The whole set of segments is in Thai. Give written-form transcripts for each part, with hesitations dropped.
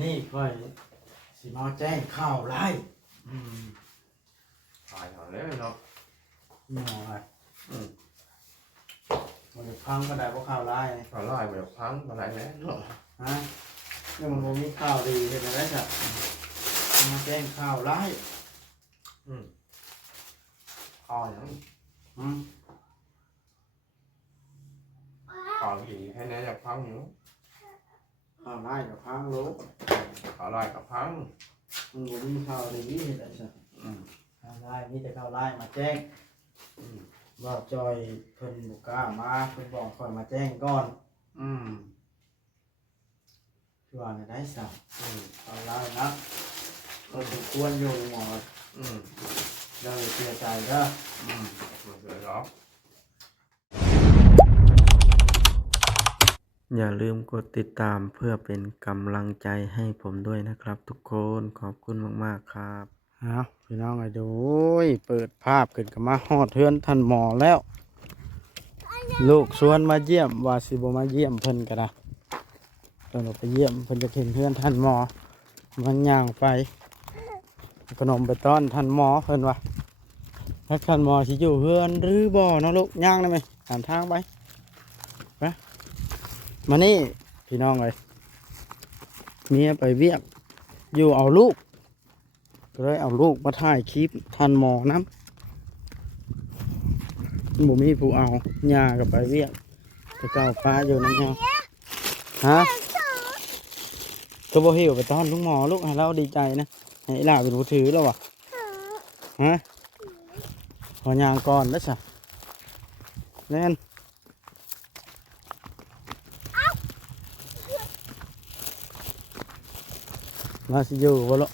นี่ค่อยสิมาแจ้งข่าวร้ายตายหาแล้วเนาะนี่หน่อยมันจะพังก็ได้เพราะข่าวร้าย ข่าวร้ายแบบพังมาหลายแล้วเนาะฮะนี่มันบ่มีข่าวดีเห็นไหมจ๊ะมาแจ้งข่าวร้ายข่าวอย่างข่าวผีให้แน่จะพังอยู่ข่าวร้ายกับพังรู้ ข่าวร้ายกับพังมันบ่มีข่าวดีเห็นไหมจ๊ะข่าวร้ายมีแต่ข่าวร้ายมาแจ้งว่าจอยเพิ่นบุกล้ามาเพิ่นบอกค่อยมาแจ้งก่อนคือว่าในได้สักข่าวร้ายนะเราสมควรอยู่หมอเราเสียใจเด้อมันเกิดหรออย่าลืมกดติดตามเพื่อเป็นกำลังใจให้ผมด้วยนะครับทุกคนขอบคุณมากๆครับพี่น้องไอ้ดูเปิดภาพขึ้นกับมาฮอดเทือนท่านหมอแล้ว ลูกชวนมาเยี่ยมว่าสิบ่มาเยี่ยมเพิ่นก็ได้เพิ่นไปเยี่ยมเพิ่นจะเห็นเทือนท่านหมอมันย่างไปขนมไปต้อนท่านหมอเพิ่นว่าถ้าท่านหมอสิอยู่เฮือนหรือบ่เนาะลูกย่างได้ไหมถามทางไปมานี่พี่น้องเลยเมียไปเวียกอยู่เอาลูกก็เลยเอาลูกมาถ่ายคลิปทันหมอน้ำบุมีผู้เอาหญ้ากับไปเวียกจะเก้าฟ้าอยู่นั่นเองฮะตัวโบหิวไปต้อนลุงหมอลูกให้เราดีใจนะให้ล่าเป็นผู้ถือแล้ววะฮะพอยางก่อนแล้วจ้ะเล่นมาสิอยู่บ่ละ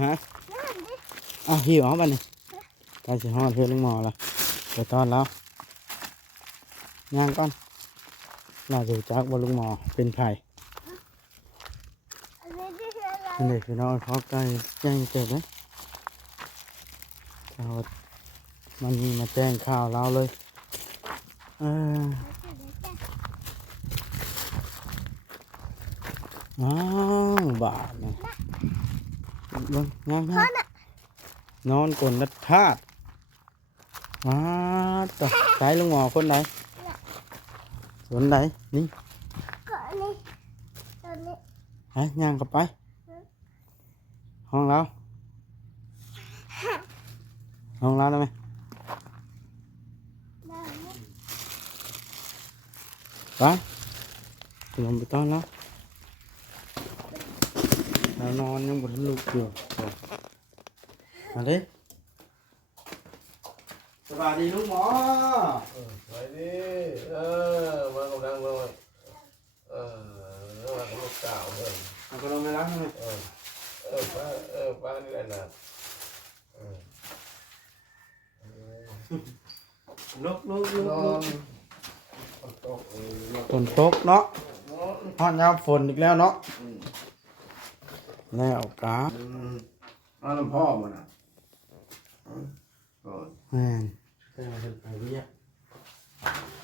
ฮะหิวเอาบ้านนี่ไปสิฮอดเพื่อนลุงหมอละไปตอนแล้วย่างก่อนน่าจะจักว่าลุงหมอเป็นไผ่นี่พี่น้องเขาใกล้แจ้งเกิดไหมมันมาแจ้งข่าวเราเลยบาทเนี่ยย่างนอนกลนรัดธาตุต่อใช้ลุงหมอคนไหนส่วนไหนนี่ย่างกลับไปห้องเราได้ไหมไปลงไปต้อนแล้วเรานอนยังบนลูกอยู่มาดิสวัสดีลุงหมอสวัสดีมากำลังเลยมากำลังเก่าเลยเอาไปลงไปแล้วใช่ไหมป้านี่แหละนะลุกฝนตกเนาะฮอดยามฝนอีกแล้วเนาะแล้วกามาลำพ่อมันอ่ะแม่นแต่มาถึงไปเรียก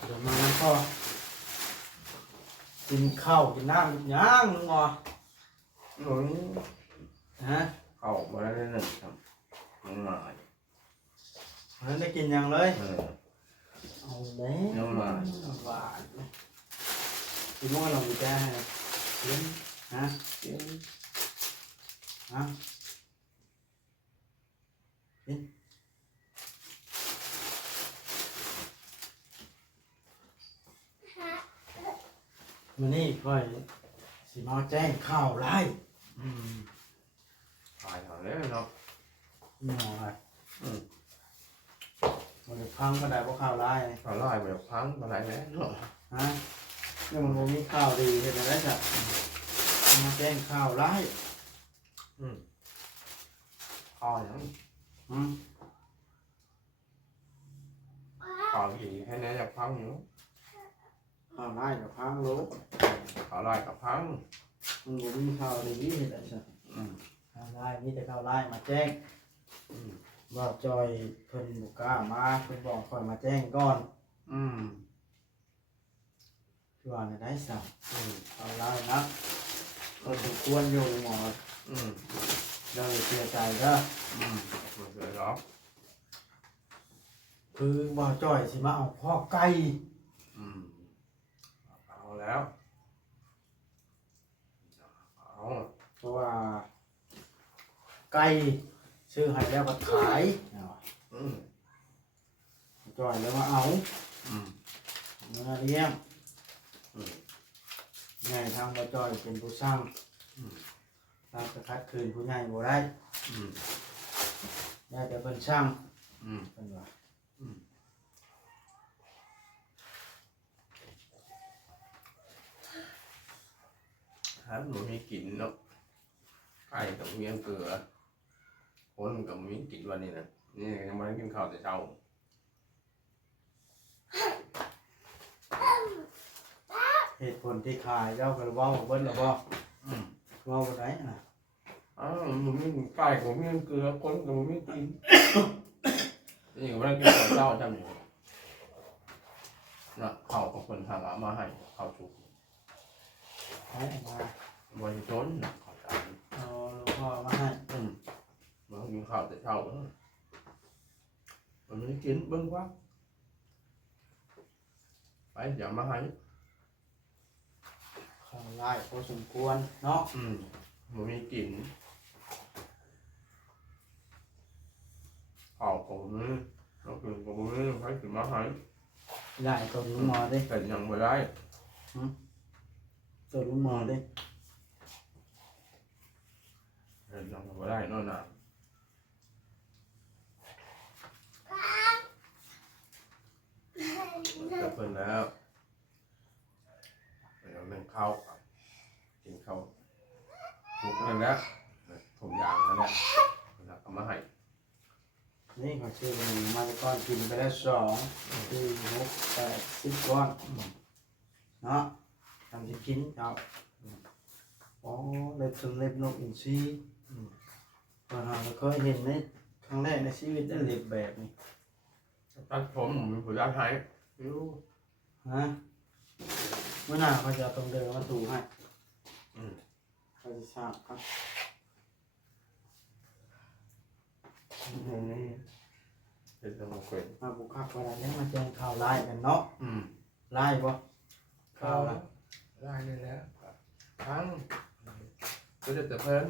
เดี๋ยวมาแล้วก็กินข้าวกินน้ำย่างลุงหมอฮะเข้ามาได้หนึ่งครับง่ายนั้นได้กินยังเลยเอาแล้วหวานกินมั่วเรามีแก้ให้กินฮะกินมันนี่ค่อยสิมาแจ้งข่าวร้ายตายหาแล้วเนาะนี่หน่อยมันจะพังก็ได้เพราะข่าวร้ายข่าวร้ายแบบพังมาหลายแล้วเนาะฮะนี่มันบ่มีข่าวดีเห็นไหมจ๊ะมาแจ้งข่าวร้ายข่าวอย่างข่าวผีให้แน่จะพังอยู่ ข่าวร้ายกับพังโลก ข่าวร้ายกับพัง มันบ่มีข่าวดีๆเฮ็ดได้ซะ อืม ข่าวร้ายมีแต่ข่าวร้ายมาแจ้ง อืม ว่าจอยเพิ่นบ่กล้ามาเพิ่นบอกข่อยมาแจ้งก่อน อืม คือว่าได้ซะ อืม ข่าวร้ายนะก็สมควรอยู่หมอ อืม เด้อเสียใจเด้อ อืมไม่เคยหรอก คือบ่จอยสิมาเอาพ่อไก่ อืมเอาแล้วเอา เพราะว่าไก่ซื้อให้แล้วก็ขาย อืม จอยแล้วมาเอา อืม เมื่อเลี้ยง อืม ใหญ่ทางบ่จอยเป็นผู้สร้าง อืม ตามกระคัดคืนผู้ใหญ่บ่ได้ อืม ได้แต่เพิ่นสร้าง อืม เพิ่นว่า หาหนูมีกลิ่นเนาะไก่กับเมียงเกลือคนกับมีกลิ่นวันนี้นะนี่ยังไม่ได้กินข้าวแต่เช้า เหตุผลที่ขายเจ้าก็เว้าเบิ่นแล้วบ่ อืม เว้าบ่ได้น่ะ อ้าวมันมีไก่กับเมียงเกลือคนกับมีกลิ่นนี่ก็ไม่ได้กินข้าวเช้าจำอยู่นะข้าวกับคนหามาให้ข้าวชุบ ให้มา บริโภคนะข้าวสาร เอาหลวงพ่อมาให้ มันกินข้าวแต่เช้ามันไม่ได้กินเบิ้งว่าไปอย่ามาให้ ข้าวร้ายพอสมควรเนาะ มันมีกลิ่นข้าวของนี้เรากินของนี้ให้กินมาให้ หลายตัวลุงหมอเด้ แต่ยังไม่ได้ ตัวลุงหมอเด้ แต่ยังไม่ได้นั่นน่ะจะเพิ่นแล้วเราเล่นข้าวกินข้าวทุกนั่นแหละถุงยางนั่นแหละแล้วก็มาให้ นี่เขาชื่อมาแต่ก่อนกินไปแล้ว2 4 6 8 10ก้อนเนาะทำสิกินเอาอ๋อเล็บสำเร็จนกอินทรีเราเคยเห็นในครั้งแรกในชีวิตได้เล็บแบบนี้ ตัดผมมีผู้รับให้รู้ ฮะเมื่อหน้าเขาจะเอาตรงเดิมมาถูให้เขาจะทราบครับ นี่เป็นสมุนไพร มาบุกคักเวลานี้มาแจ้งข่าวไล่กันเนาะไล่บ่ข่าวละ ได้เลยแล้วทั้งก็จะแต่เพิ่น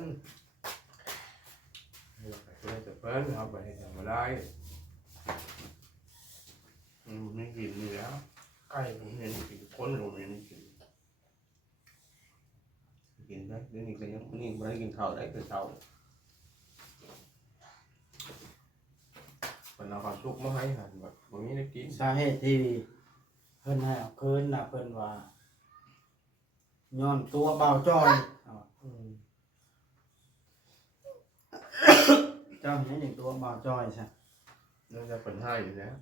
ก็จะแต่เพิ่นเอาไปให้ทำมาได้ไม่กินนี่แล้วไก่ผมเห็นกินคนผมเห็นกินกินได้เดี๋ยวนี้ก็ยังนี่ไม่ได้กินข้าวได้แต่เช้าเป็นเอาความสุขมาให้หันแบบวันนี้ได้กิน สาเหตุที่เพิ่นให้เอาคืนน่ะเพิ่นว่าย้อนตัวเบาจ้อยเจ้าเห็นอย่างตัวเบาจ้อยใช่ น่าจะเป็นให้อยู่แล้ว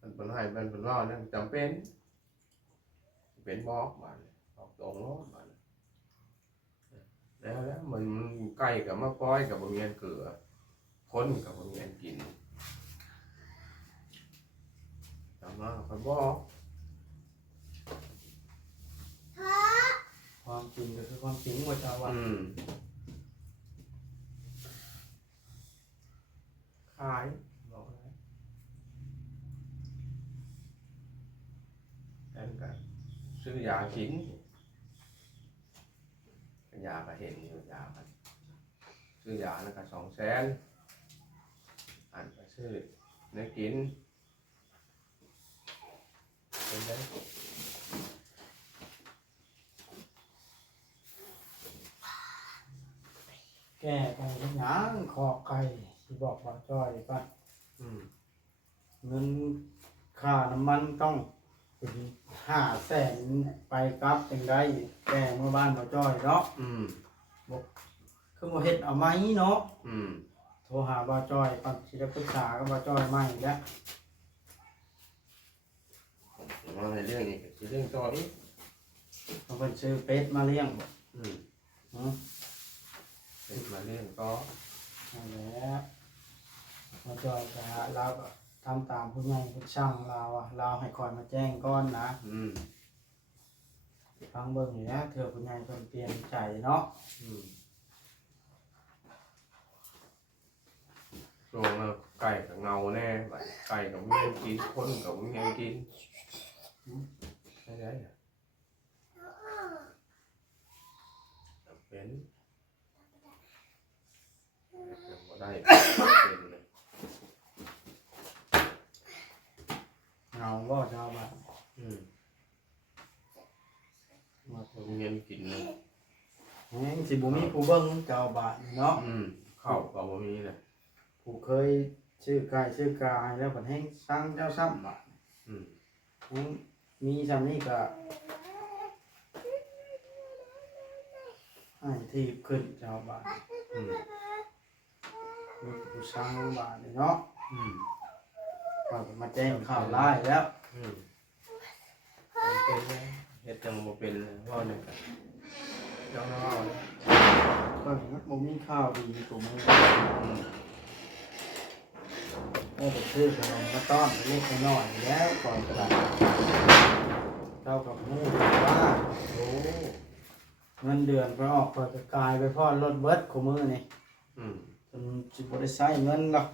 มันเป็นให้มันเป็นว่านั่นจำเป็นเป็นบอกมันบอกตรงโน้นมันแล้วมันใกล้กับมะก้อยกับบะเมียนเกลือคนกับบะเมียนกินจำมาคอยบอก ความจริงก็คือความจริงว่าจะว่า ขายบอกเลยแล้วก็ซื้อยากินยาก็เห็นอยู่ยากันซื้อยาแล้วก็200,000อันไปซื้อเนื้อกินเป็นไง แก้ไปทุกอย่างขอไก่ที่บอกว่าจ้อยป่ะเงินค่าน้ำมันต้องเป็น500,000ไปกลับจังได้แก้เมื่อบ้านบ่จ้อยเนาะคือบ่เฮ็ดเอาไหมเนาะโทรหาบ่จ้อยก่อนสิได้ปรึกษากับบ่จ้อยใหม่แล้ว เ มาให้เรื่องนี้ก็สิเรื่องต่อนี้ เขาเป็นซื้อเป็ดมาเลี้ยงบ่ อืม หือ เป็นมาเรื่องก็ นั่นแหละมาจอยกะเราก็ทำตามผู้ใหญ่ผู้ช่างเราอะเราให้คอยมาแจ้งก้อนนะ อืม ฟังเบิ่งนี่นะเถื่อผู้ใหญ่เพิ่นเปลี่ยนใจเนาะ อืมช่วงนั้นไก่กับเงาแน่บัดไก่กับเมียกินคนกับเมียกินได้อะเป็นบ่ได้เป็นเลย เงาบ่ชาวบ้าน อืม มา บ่มีเงินกินเลย แหงสิบ่มีผู้เบิ่งเจ้าบ้านเนาะ อืมข้าวก็บ่มีเลย ผู้เคยชื่อไก่ชื่อกาให้แล้วบัดแฮงสร้างเจ้าซ้ำบ้าน อืม แฮงมีซ้ำนี้ก็ให้ทีบขึ้นเจ้าบ้าน อืม มีผู้สร้างบ้านนี่เนาะ อืม ก็มาแจ้งข่าวร้ายแล้ว อืมมันเป็นเลยเฮ็ดจังบ่เป็นเลยว่าเนี่ยกันเจ้าน้อย ก็เห็นว่าบ่มีข่าวดีตัวมึง อืม ได้ไปซื้อขนมมาต้อนเล็กน้อยแล้วก่อนกระดาษเจ้ากับหมู่ว่าโอ้เงินเดือนไปออกก็จะกลายไปพ่อรถเบิดของมือนี่ อืม จนสิบ่ได้ใช้เงินหรอก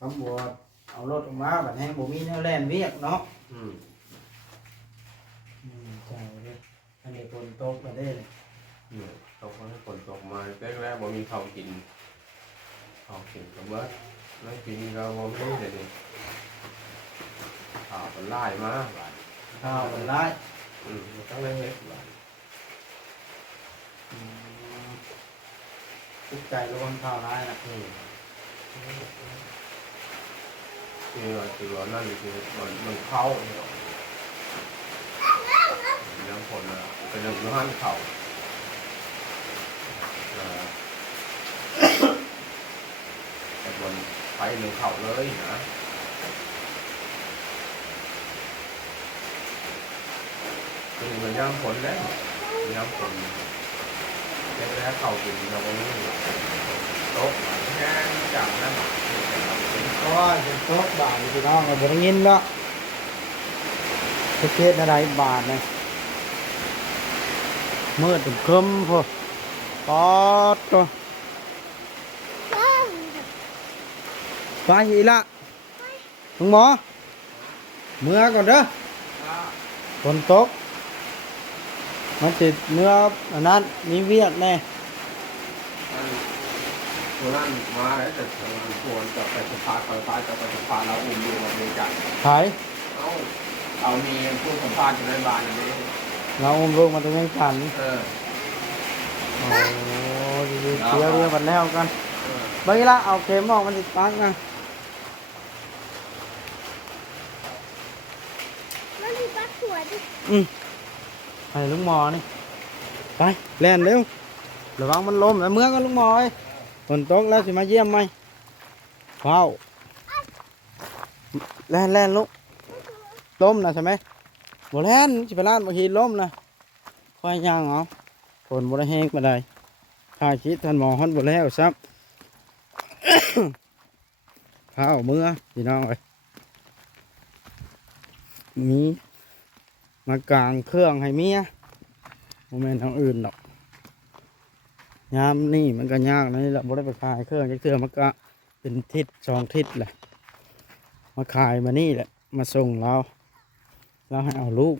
ตำรวจเอารถออกมาบัดแฮงบ่มีแนวแล่นเวียกเนาะ อืม ใจเลยอันนี้ฝนตกมาได้เลย อืมตกมาให้ฝนตกมาแรกๆบ่มีข้าวกินข้าวกินก็เบิดไม่กินก็บ่มีเดี๋ยวนี้ข้าวมันไล่มาบาด ข้าวมันร้าย อืมต้องได้เฮ็ดบาด อืมทุกข์ใจระวังข้าวร้ายนะ อืมคือว่านั่นคือมันเข้าเนี่ยน้ำฝนนะเป็นน้ำห้านเข่าแต่บนไปหนึ่งเข่าเลยนะคือมันย่ำฝนแล้วย่ำฝนแรกๆเข่ากินเราก็ไม่โต๊ะแห้งจังนะ เพราะว่าฝนตกบาดพี่น้องก็บ่ได้ยินแล้วประเทศอะไรบาดนะมืดครึ้มพอปอดตัวไปอีละลุงหมอเมื่อก่อนเด้อฝนตกมันติดเมื่ออันนั้นมีเวียกแน่ ตัวนั้นมาแล้วแต่ควรจะไปสภาไปฟ้าจะไปสภาเราอุ้มดูมาบริจาค ขาย เอ้าเรามีผู้สัมภาษณ์อยู่ในบ้านอันนี้ เราอุ้มลูกมาตรงนี้กัน เออ โอ้ยเสียเรือบัดแล้วกัน เออ เมื่อกี้ละเอาเข็มออกมันติดปักนะ มันมีปลาขวดดิ ไปลุงหมอนี่ไปแล่นเร็วระวังมันล้มแล้วเมื่อก็ลุงหมอเอ้ยฝนตกแล้วสิมาเยี่ยมไหมว้าวแล่นลูกล้มนะใช่ไหมบ่แล่นสิไปล้านบางทีล้มนะค่อยย่างเอาฝนบ่ได้แห้งมาได้ข้าคิดท่านหมอฮอนบ่แล้วซับ ข้าวเมื่อพี่น้องเอ้ยมีมากางเครื่องให้เมียโมเมนต์ทางอื่นหรอกยามนี่มันก็ยากนะนี่แหละบ่ได้ไปขายเครื่องจักเทื่อมันก็เป็นทิศสองทิศแหละมาขายมานี่แหละมาส่งเราให้เอาลูก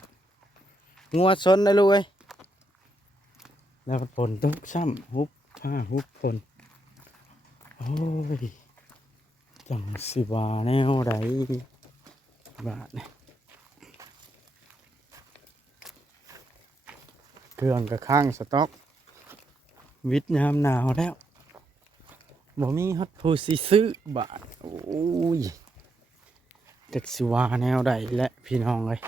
งัวซนได้ลูกเอ้ยแล้วฝนตกซ้ำฮุบผ้าฮุบฝนโอ้ยจังสิว่าแนวใดบาดเนี่ยเครื่องกับข้างสต็อกวิทยามหนาวแล้วบ่มีฮอตผู้สิซื้อบาทโอ้ยจักสิว่าแนวใดและพี่น้องเลย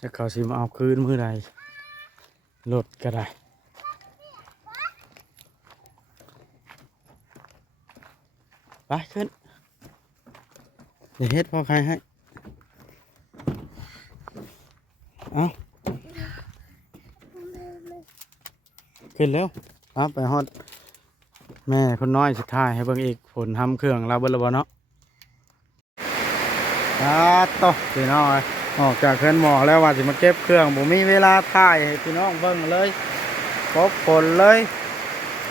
จะเขาสิมาเอาคืนมื้อใดรถก็ได้ไปขึ้น อย่าเฮ็ดพ่อใครให้เอาขึ้นแล้วปั๊บไปฮอดแม่คนน้อยสุดท้ายให้เบิ่งอีกผลทำเครื่องเราเบิ่งแล้วบ่เนาะต่อพี่น้องเอ้ยออกจากเครื่องหมอแล้วว่าสิมาเก็บเครื่องบ่มีเวลาถ่ายให้พี่น้องเบิ่งเลยครบผลเลย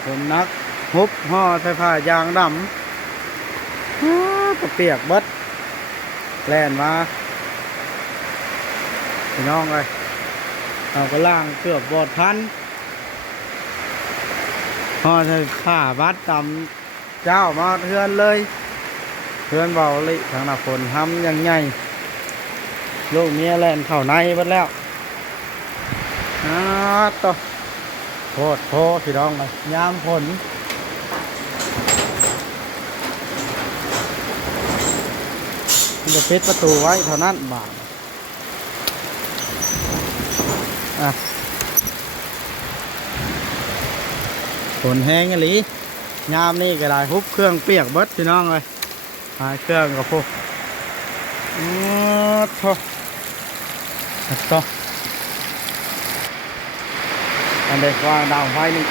ผลนักฮุบห่อใส่ผ้ายางดำก็เปียกเบิดแล่นมาพี่น้องเอ้ยเราก็ล่างเกือบบอดทันพอใส่ผ้าบัดตำเจ้ามาเทือนเลยเทือนเบาเลยทางหน้าฝนทำยังไงลูกเมียแล่นเข้าในเบิดแล้วต่อโทษโทษพี่น้องเลยยามฝนมันจะปิดประตูไว้เท่านั้นบาทฝนแห้งอีหลียามนี่ก็ได้ฮุบเครื่องเปียกเบิดพี่น้องเลยเครื่องกับพวกโถ่ต่ออันเด็กวางดาวไฟนึง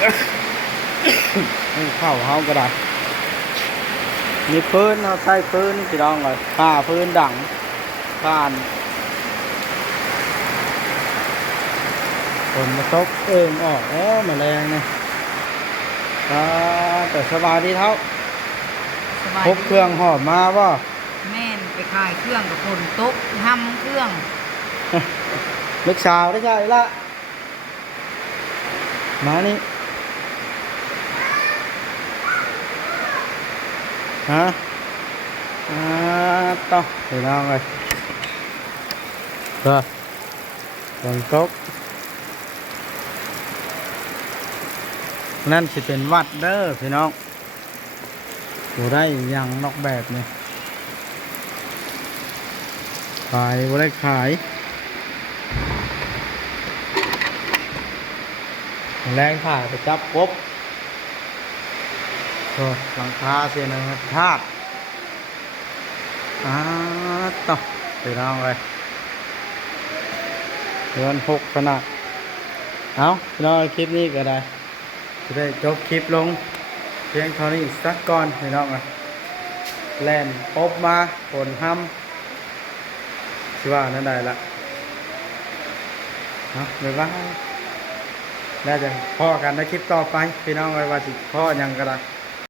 เข้าเฮาก็ได้มีพื้นเราใช้พื้นพี่น้องเลยผ้าพื้นดังผ่านฝนมาตกเอิงออกแมลงเนี่ยแต่สบายดีเท่าพบเครื่องหอบมาว่าแม่นไปขายเครื่องกับคนตกทำเครื่อง ลูกสาวได้ใช่ละมานี่ฮะต่อไปน้องเลยฝนตกนั่นสิเป็นวัดเด้อพี่น้องบ่ได้ยังนอกแบบนี่ขายบ่ได้ขายแรงผ่าไปจับกบหลังคาเสียนะครับธาตุต่อไปน้องเลยเดือน6ขนาดเอาพี่น้องคลิปนี้ก็ได้จะได้จบคลิปลงเพียงเท่านี้สักก่อนพี่น้องแล่นพบมาผลห้ำชื่อว่านั่นได้ละบ๊ายบายแล้วจะพ่อกันในคลิปต่อไปพี่น้องไว้ว่าสิพ่อยังก็ได้